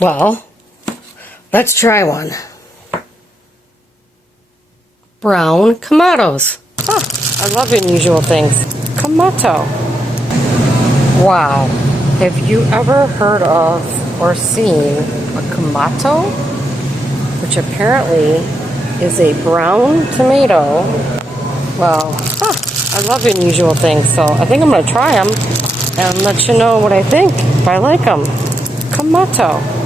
Well, let's try one. Brown Kamatos. Huh, I love unusual things. Kamato. Wow. Have you ever heard of or seen a kamato? Which apparently is a brown tomato. Well, I love unusual things, so I think I'm going to try them and let you know what I think, if I like them. Kamato.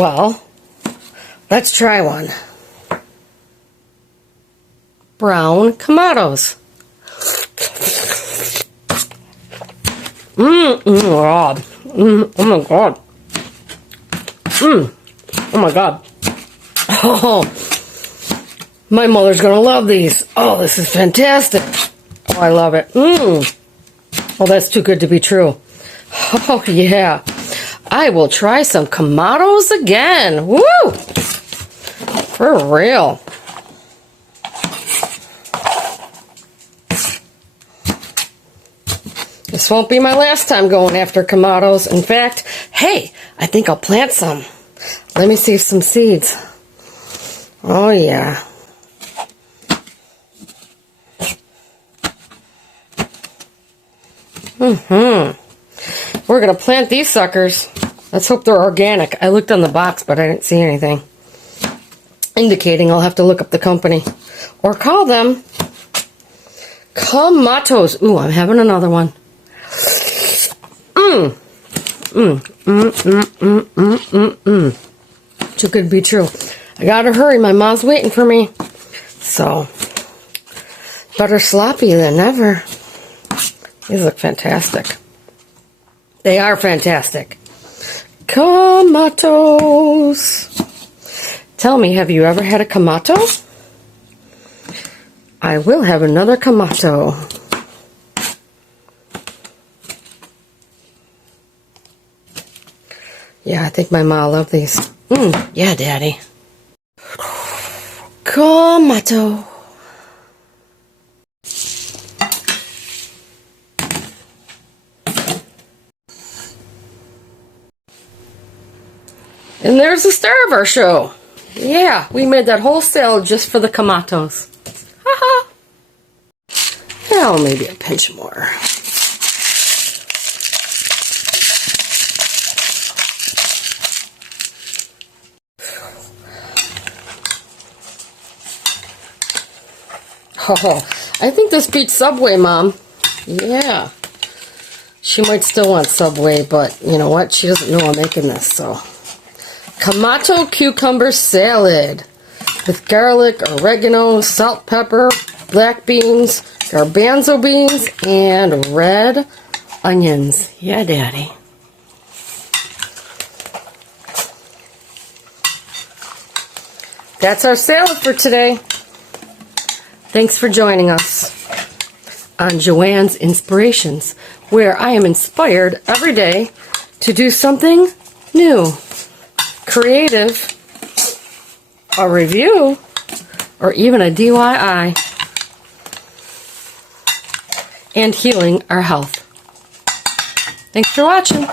Well, let's try one. Brown Kamatos. God. Oh my God. Oh my God. Oh, my mother's gonna love these. Oh, this is fantastic. Oh, I love it. Oh, that's too good to be true. Oh, yeah. I will try some Kamatos again. Woo! For real. This won't be my last time going after Kamatos. In fact, hey, I think I'll plant some. Let me see some seeds. Oh, yeah. We're going to plant these suckers. Let's hope they're organic. I looked on the box, but I didn't see anything indicating I'll have to look up the company or call them. Kamatos. Ooh, I'm having another one. Too good to be true. I gotta hurry. My mom's waiting for me. So, better sloppy than ever. These look fantastic. They are fantastic. Kamatos. Tell me, have you ever had a kamato? I will have another kamato. Yeah, I think my ma loved these. Yeah, Daddy. Kamato. And there's the star of our show. Yeah, we made that whole salad just for the Kamatos. Haha. Well, maybe a pinch more. Oh, I think this beats Subway, Mom. Yeah. She might still want Subway, but you know what? She doesn't know I'm making this, so. Kamato cucumber salad with garlic, oregano, salt, pepper, black beans, garbanzo beans, and red onions. Yeah, Daddy. That's our salad for today. Thanks for joining us on JoAnne's Inspirations, where I am inspired every day to do something new, creative, a review, or even a DIY, and healing our health. Thanks for watching.